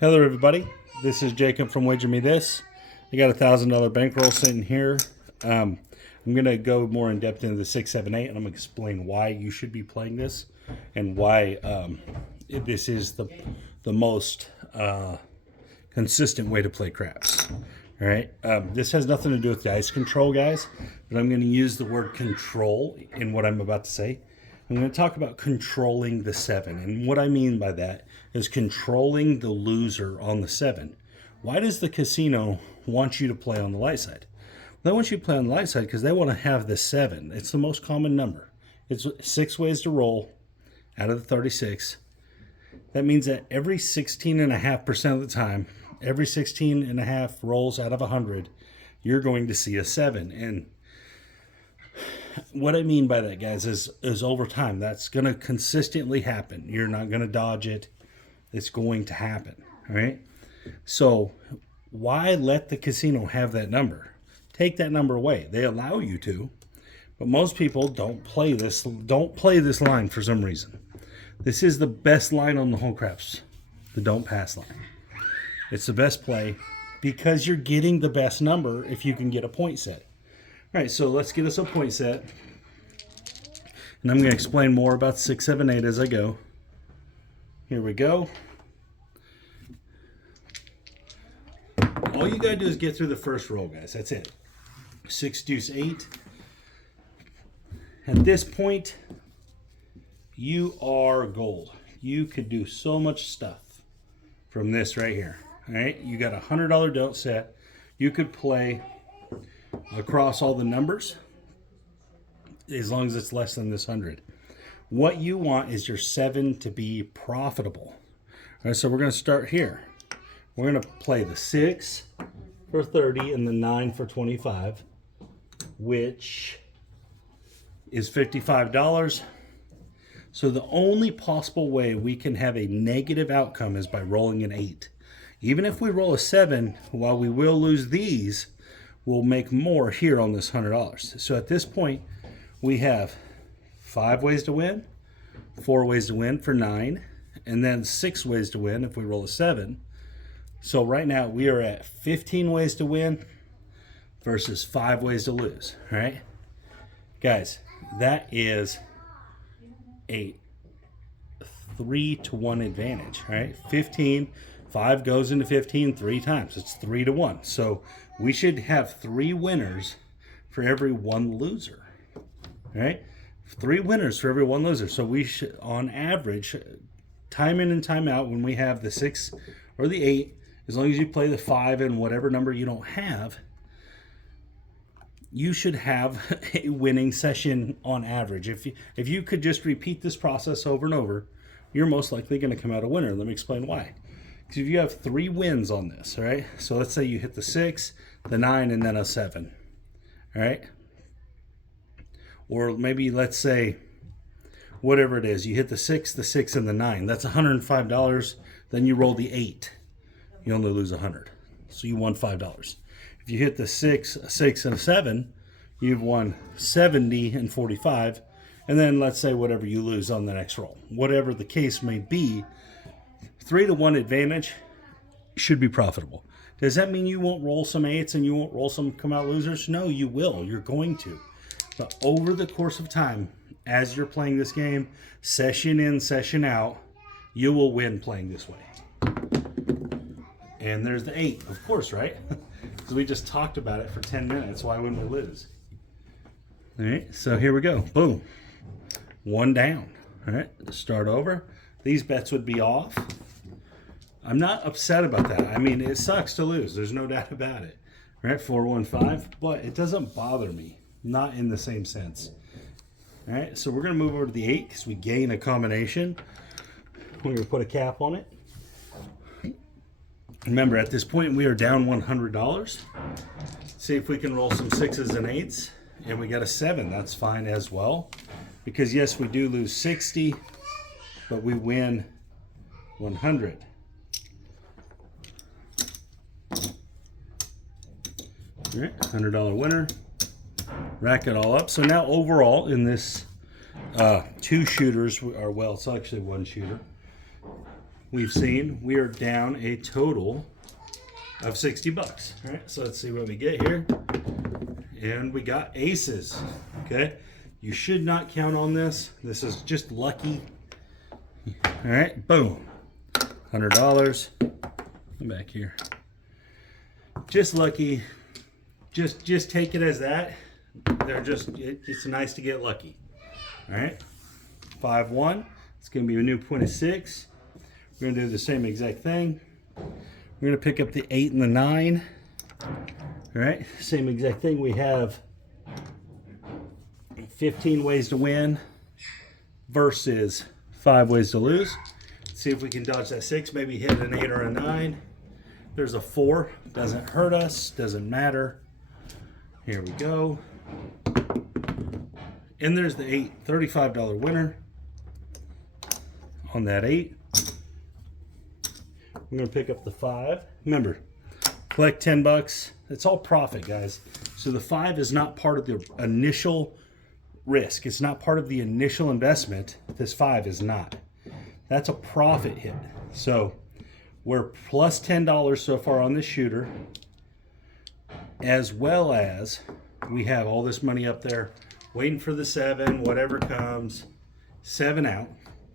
Hello everybody, this is Jacob from Wager Me This. I got a $1,000 bankroll sitting here. I'm going to go more in depth into the 6, 7, 8, and I'm going to explain why you should be playing this and why this is the most consistent way to play craps. All right, this has nothing to do with dice control, guys, but I'm going to use the word control in what I'm about to say. I'm going to talk about controlling the 7, and what I mean by that is controlling the loser on the 7. Why does the casino want you to play on the light side? They want you to play on the light side because they want to have the 7. It's the most common number. It's 6 ways to roll out of the 36. That means that every 16.5% of the time, every 16.5 rolls out of 100, you're going to see a 7. And what I mean by that, guys, is over time, that's going to consistently happen. You're not going to dodge it. It's going to happen, all right? So why let the casino have that number? Take that number away. They allow you to, but most people don't play this line for some reason. This is the best line on the whole craps, the don't pass line. It's the best play because you're getting the best number if you can get a point set. All right, so let's get us a point set. And I'm going to explain more about 6, 7, 8 as I go. Here we go. All you got to do is get through the first roll, guys. That's it. 6, deuce, 8. At this point, you are gold. You could do so much stuff from this right here. All right, you got a $100 don't set. You could play across all the numbers as long as it's less than this 100. What you want is your 7 to be profitable. All right, so we're going to start here. We're going to play the 6 for 30 and the 9 for 25, which is $55. So the only possible way we can have a negative outcome is by rolling an 8. Even if we roll a 7, while we will lose these, we'll make more here on this $100. So at this point, we have 5 ways to win, 4 ways to win for 9, and then 6 ways to win if we roll a 7. So right now we are at 15 ways to win versus 5 ways to lose. All right, guys, that is a 3-to-1 advantage. All right, 15. 5 goes into 15 3 times. It's 3-to-1. So we should have 3 winners for every 1 loser. All right? 3 winners for every 1 loser. So we should, on average, time in and time out, when we have the 6 or the 8, as long as you play the 5 and whatever number you don't have, you should have a winning session on average. If you could just repeat this process over and over, you're most likely going to come out a winner. Let me explain why. Because if you have 3 wins on this, all right? So let's say you hit the 6, the 9, and then a 7, all right? Or maybe let's say, whatever it is, you hit the 6, and the 9. That's $105. Then you roll the 8. You only lose 100. So you won $5. If you hit the 6, a 6, and a 7, you've won 70 and 45. And then let's say whatever you lose on the next roll. Whatever the case may be, 3-to-1 advantage should be profitable. Does that mean you won't roll some 8s and you won't roll some come out losers? No, you will. You're going to. But over the course of time, as you're playing this game, session in, session out, you will win playing this way. And there's the 8, of course, right? Because we just talked about it for 10 minutes. Why wouldn't we lose? All right, so here we go. Boom. 1 down. All right, start over. These bets would be off. I'm not upset about that. I mean, it sucks to lose. There's no doubt about it. Right, 4-1-5, but it doesn't bother me. Not in the same sense. All right, so we're going to move over to the 8 because we gain a combination. We're going to put a cap on it. Remember, at this point, we are down $100. See if we can roll some 6s and 8s. And we got a 7. That's fine as well. Because, yes, we do lose 60, but we win 100. All right, $100 winner. Rack it all up. So now overall in this 2 shooters, or well, it's actually 1 shooter. we've seen we are down a total of 60 bucks. All right, so let's see what we get here. And we got aces. Okay, you should not count on this. This is just lucky. All right, boom, $100. I'm back here. Just lucky. Just take it as that. They're just, it's nice to get lucky. All right, 5-1. It's going to be a new point of 6. We're going to do the same exact thing. We're going to pick up the 8 and the 9. All right, same exact thing. We have 15 ways to win versus 5 ways to lose. Let's see if we can dodge that 6, maybe hit an 8 or a 9. There's a 4. Doesn't hurt us, doesn't matter. Here we go. And there's the 8, $35 winner on that 8. I'm going to pick up the 5. Remember, collect 10 bucks. It's all profit, guys. So the 5 is not part of the initial risk. It's not part of the initial investment. This 5 is not. That's a profit hit. So we're plus $10 so far on this shooter, as well as we have all this money up there waiting for the 7, whatever comes. 7 out.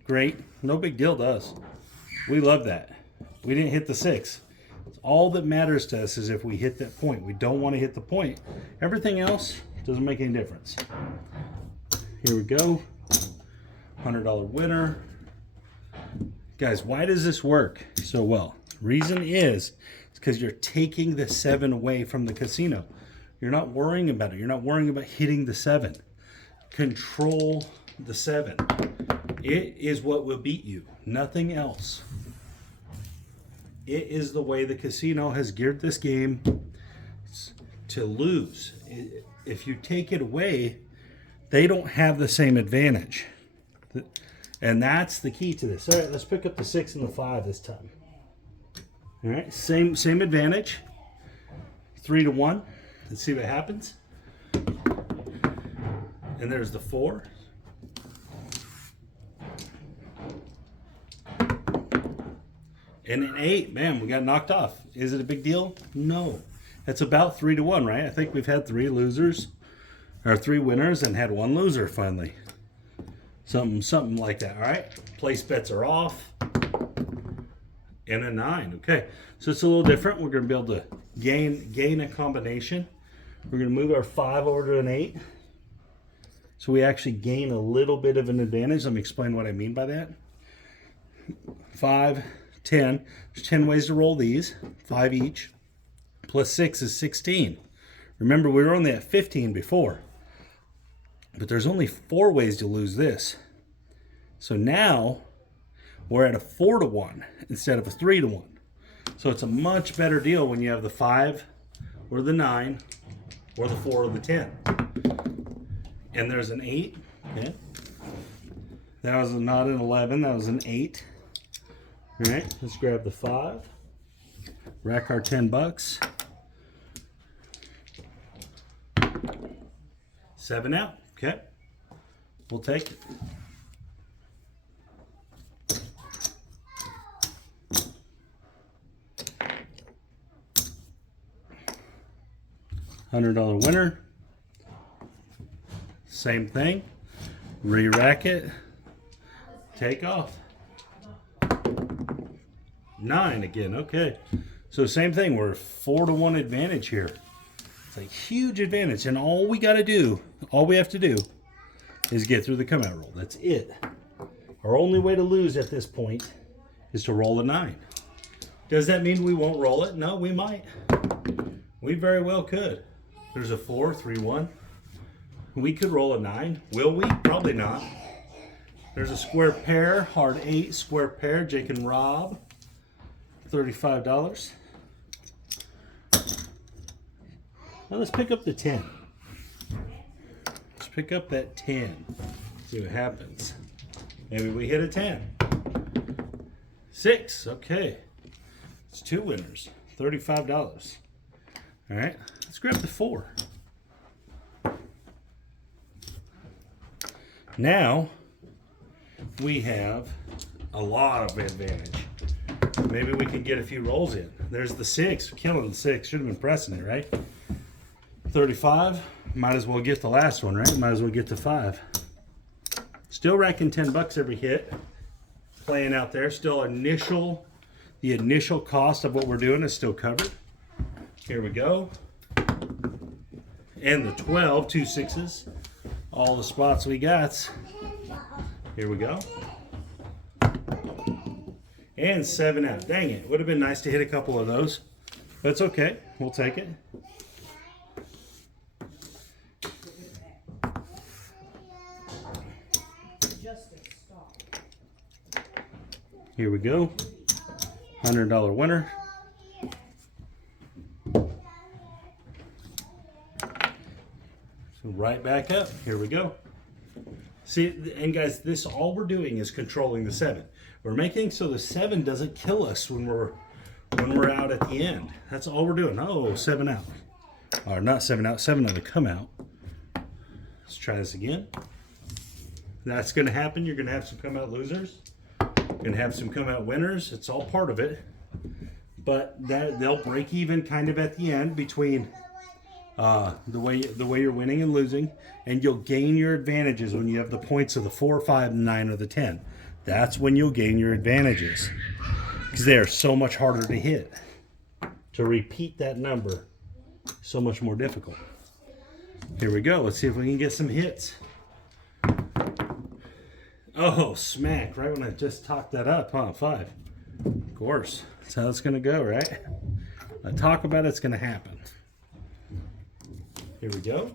Great. No big deal to us. We love that. We didn't hit the 6. All that matters to us is if we hit that point. We don't want to hit the point. Everything else doesn't make any difference. Here we go. $100 winner. Guys, why does this work so well? Reason is it's because you're taking the 7 away from the casino. You're not worrying about it. You're not worrying about hitting the 7. Control the 7. It is what will beat you. Nothing else. It is the way the casino has geared this game to lose. If you take it away, they don't have the same advantage. And that's the key to this. All right, let's pick up the 6 and the 5 this time. All right, same advantage. 3-1. Let's see what happens. And there's the 4. And an 8, man, we got knocked off. Is it a big deal? No. It's about 3-1, right? I think we've had 3 losers, or 3 winners, and had 1 loser finally. Something like that. All right. Place bets are off. And a 9. Okay. So it's a little different. We're going to be able to gain a combination. We're going to move our 5 over to an 8. So we actually gain a little bit of an advantage. Let me explain what I mean by that. 5, 10. There's 10 ways to roll these. 5 each. Plus 6 is 16. Remember, we were only at 15 before. But there's only 4 ways to lose this. So now we're at a 4-1 instead of a 3-1. So it's a much better deal when you have the 5 or the 9 or the 4 or the 10. And there's an 8. Okay. That was not an 11. That was an 8. All right. Let's grab the 5. Rack our 10 bucks. 7 out. Okay. We'll take it. $100 winner. Same thing. Re-rack it. Take off. 9 again. Okay. So same thing. We're 4-1 advantage here. It's a huge advantage. And all we got to do, all we have to do is get through the come out roll. That's it. Our only way to lose at this point is to roll a 9. Does that mean we won't roll it? No, we might. We very well could. There's a 4, 3-1. We could roll a 9. Will we? Probably not. There's a square pair, hard 8, square pair, Jake and Rob. $35. Now let's pick up the 10. Let's pick up that 10. See what happens. Maybe we hit a 10. 6. Okay. It's 2 winners. $35. All right. Let's grab the 4. Now we have a lot of advantage. maybe we can get a few rolls in. There's the 6, killing the 6. Should have been pressing it, right? 35. Might as well get the last one, right? Might as well get to 5. Still racking $10 every hit. Playing out there. Still the initial cost of what we're doing is still covered. Here we go. And the 12, 2 6s. All the spots we got. Here we go. And 7 out. Dang it. Would have been nice to hit a couple of those. That's okay. We'll take it. Here we go. $100 winner. So right back up. Here we go. See, and guys, this all we're doing is controlling the 7. We're making so the 7 doesn't kill us when we're out at the end. That's all we're doing. Oh, 7 out. Or not 7 out, 7 out to come out. Let's try this again. That's going to happen. You're going to have some come out losers. You're going to have some come out winners. It's all part of it. But they'll break even kind of at the end between the way you're winning and losing, and you'll gain your advantages when you have the points of the 4, 5, 9, or the 10. That's when you'll gain your advantages, because they are so much harder to hit. To repeat that number, so much more difficult. Here we go. Let's see if we can get some hits. Oh, smack! Right when I just talked that up, huh? 5. Of course, that's how it's gonna go, right? I talk about it's gonna happen. Here we go.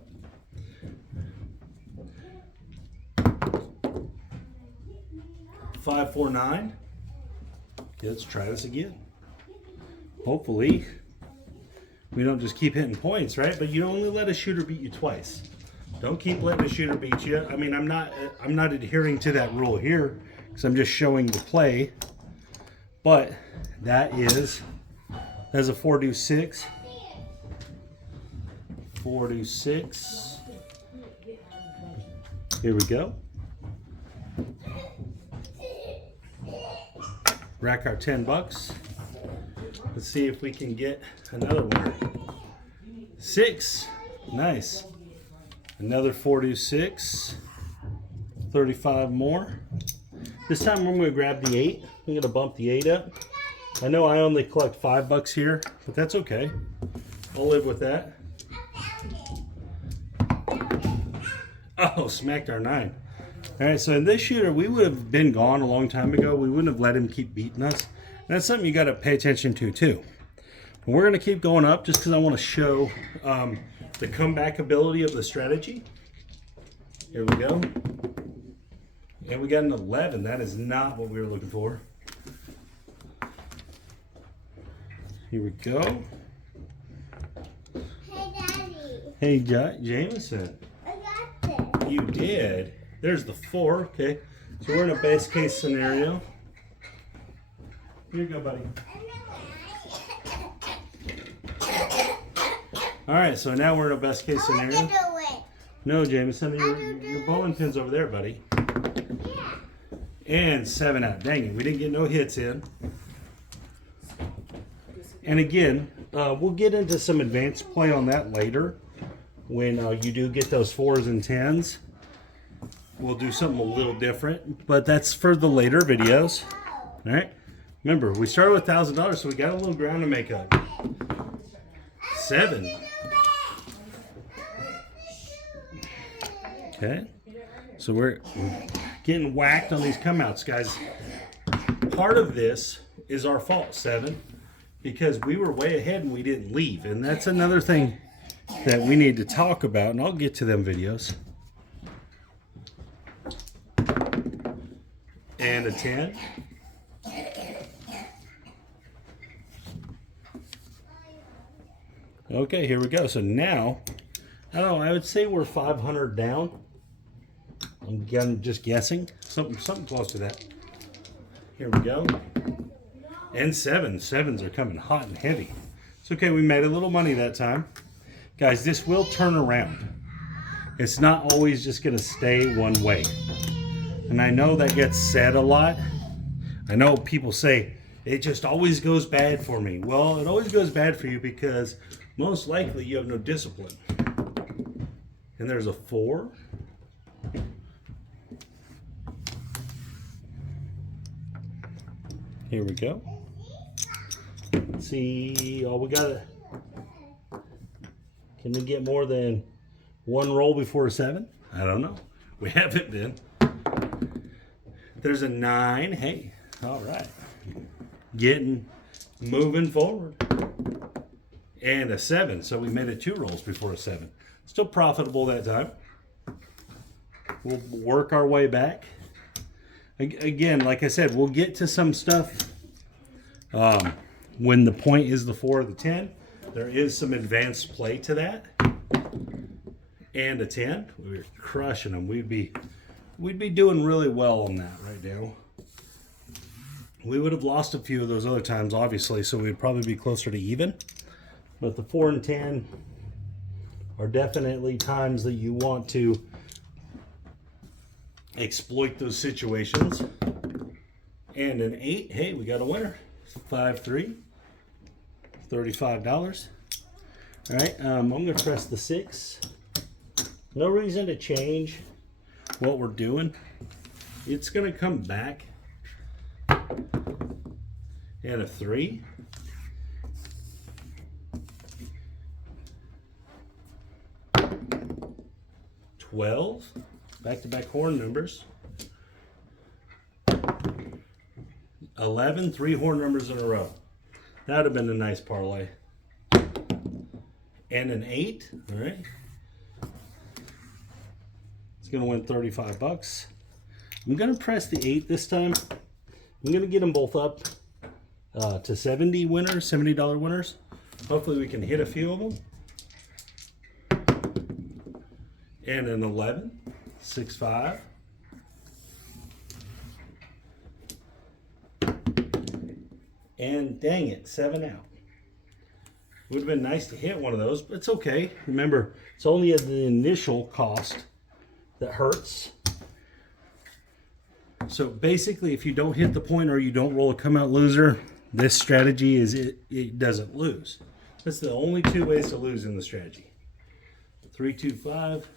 $5, $4, $9. Okay, let's try this again. Hopefully, we don't just keep hitting points, right? But you only let a shooter beat you twice. Don't keep letting a shooter beat you. I mean, I'm not adhering to that rule here because I'm just showing the play. But that's a 4 deuce 6. 4 deuce 6. Here we go. Rack our $10. Let's see if we can get another winner. 6. Nice. Another 4 deuce 6. 35 more. This time I'm going to grab the 8. I'm going to bump the 8 up. I know I only collect $5 here, but that's okay. I'll live with that. Oh, smacked our 9. All right, so in this shooter, we would have been gone a long time ago. We wouldn't have let him keep beating us. And that's something you got to pay attention to, too. But we're going to keep going up just because I want to show the comeback ability of the strategy. Here we go. And we got an 11. That is not what we were looking for. Here we go. Hey, Daddy. Hey, Jameson. I got this. You did. There's the 4. Okay. So we're in a best case scenario. Here you go, buddy. All right. So now we're in a best case scenario. I want to do it. No, Jameson, your bowling pin's over there, buddy. Yeah. And 7 out. Dang it. We didn't get no hits in. And again, we'll get into some advanced play on that later. When you do get those 4s and 10s, we'll do something a little different. But that's for the later videos. All right. Remember, we started with $1,000, so we got a little ground to make up. 7. Okay. So we're getting whacked on these comeouts, guys. Part of this is our fault, 7. Because we were way ahead and we didn't leave. And that's another thing that we need to talk about. And I'll get to them videos. And a 10. Okay, here we go. So now, I don't know, I would say we're 500 down. I'm just guessing. Something close to that. Here we go. And 7. 7s are coming hot and heavy. It's okay, we made a little money that time. Guys, this will turn around. It's not always just going to stay one way. And I know that gets said a lot. I know people say, It just always goes bad for me. Well, it always goes bad for you because most likely you have no discipline. And there's a 4. Here we go. Let's see, we got it. Can we get more than one roll before a 7? I don't know. We haven't been. There's a 9. Hey, all right. Moving forward. And a 7. So we made it 2 rolls before a 7. Still profitable that time. We'll work our way back. Again, like I said, we'll get to some stuff when the point is the 4 or the 10. There is some advanced play to that. And a 10. We're crushing them. We'd be doing really well on that right now. We would have lost a few of those other times, obviously, so we'd probably be closer to even. But the 4 and 10 are definitely times that you want to exploit those situations. And an 8, hey, we got a winner. 5-3, $35. All right, I'm going to press the 6. No reason to change what we're doing. It's going to come back. And a 3. $12. Back-to-back horn numbers. 11. 3 horn numbers in a row. That would have been a nice parlay. And an 8. All right. It's going to win $35. I'm going to press the 8 this time. I'm going to get them both up to $70 winners, $70 winners. Hopefully we can hit a few of them. And an 11, 6-5. And dang it, 7 out. Would have been nice to hit one of those, but it's okay. Remember, it's only at the initial cost that hurts. So basically, if you don't hit the point or you don't roll a come out loser, this strategy is it doesn't lose. That's the only 2 ways to lose in the strategy. 3, 2, 5.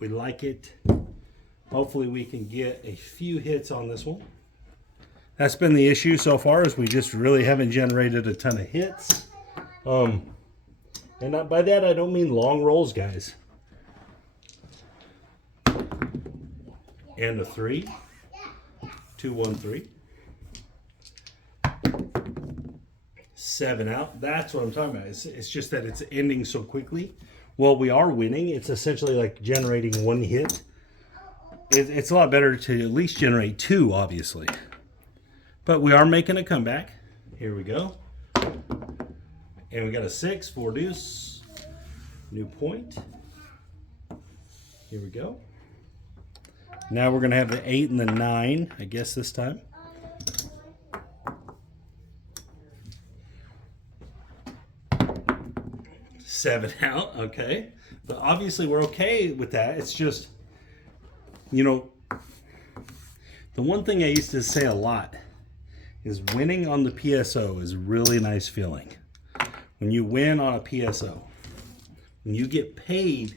We like it. Hopefully we can get a few hits on this one. That's been the issue so far, is we just really haven't generated a ton of hits. And by that I don't mean long rolls, guys. And a 3. 2, 1, 3. 7 out. That's what I'm talking about. It's just that it's ending so quickly. Well, we are winning. It's essentially like generating 1 hit. It's a lot better to at least generate 2, obviously. But we are making a comeback. Here we go. And we got a 6, 4 deuce. New point. Here we go. Now we're going to have the 8 and the 9, I guess, this time. Seven out, okay. But obviously we're okay with that. It's just, you know, the one thing I used to say a lot is winning on the PSO is a really nice feeling. When you win on a PSO, when you get paid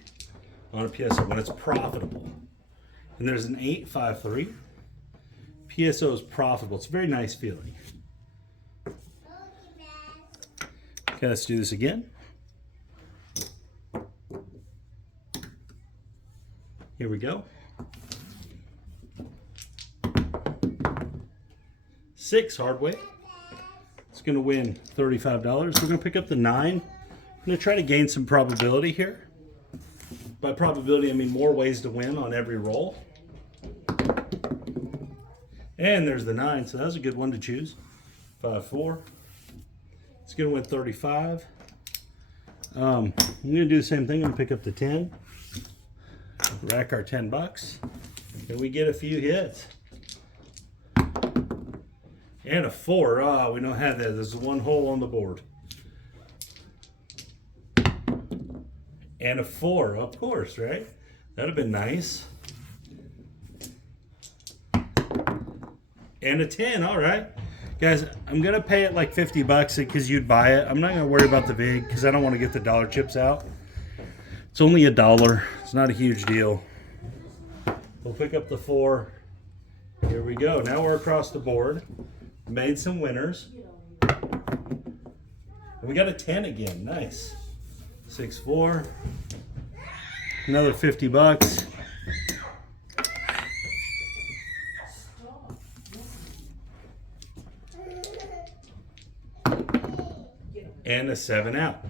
on a PSO, when it's profitable, and there's an 8-5-3, PSO is profitable. It's a very nice feeling. Okay, let's do this again. Here we go. 6 hard way. It's going to win $35. We're going to pick up the 9. I'm going to try to gain some probability here. By probability, I mean more ways to win on every roll. And there's the 9, so that was a good one to choose. 5-4. It's going to win 35. I'm going to do the same thing. I'm going to pick up the 10. Rack our $10. And we get a few hits. And a 4. Ah, we don't have that. There's 1 hole on the board. And a 4, of course, right? That'd have been nice. And a 10, all right. Guys, I'm going to pay it like 50 bucks because you'd buy it. I'm not going to worry about the VIG because I don't want to get the dollar chips out. It's only $1. It's not a huge deal. We'll pick up the 4. Here we go. Now we're across the board. Made some winners. We got a 10 again. Nice. 6-4. Another 50 bucks. And a 7 out.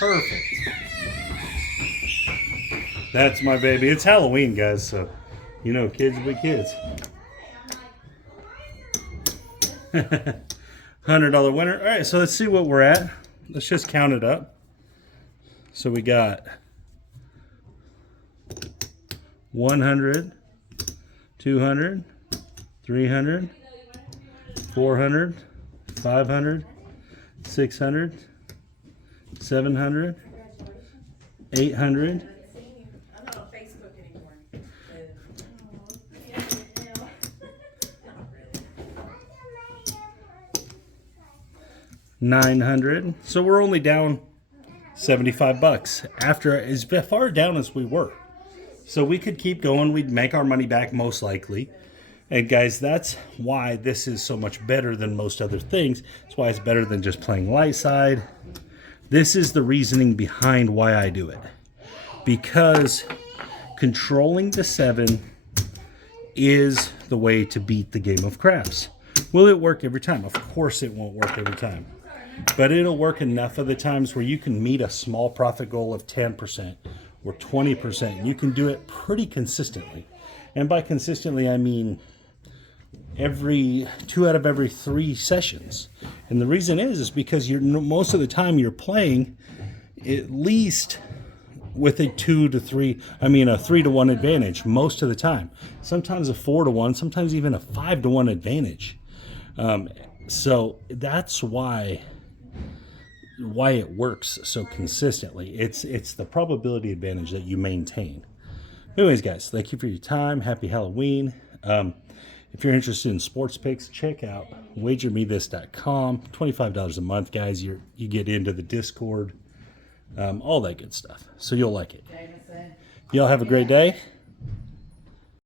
Perfect. That's my baby. It's Halloween, guys, so you know, kids will be kids. $100 winner. All right, so let's see what we're at. Let's just count it up. So we got 100, 200, 300, 400, 500, 600, 700, 800. I'm not on Facebook anymore. 900. So we're only down 75 bucks after as far down as we were. So we could keep going. We'd make our money back most likely. And guys, that's why this is so much better than most other things. That's why it's better than just playing light side. This is the reasoning behind why I do it. Because controlling the 7 is the way to beat the game of craps. Will it work every time? Of course it won't work every time. But it'll work enough of the times where you can meet a small profit goal of 10% or 20%. You can do it pretty consistently. And by consistently, I mean every 2 out of every 3 sessions. And the reason is because most of the time you're playing at least with a 3 to 1 advantage most of the time. Sometimes a 4 to 1, sometimes even a 5 to 1 advantage. So that's why it works so consistently. It's the probability advantage that you maintain. Anyways, guys, thank you for your time. Happy Halloween. If you're interested in sports picks, check out wagermethis.com. $25 a month, guys. You get into the Discord, all that good stuff. So you'll like it. Y'all have a great day.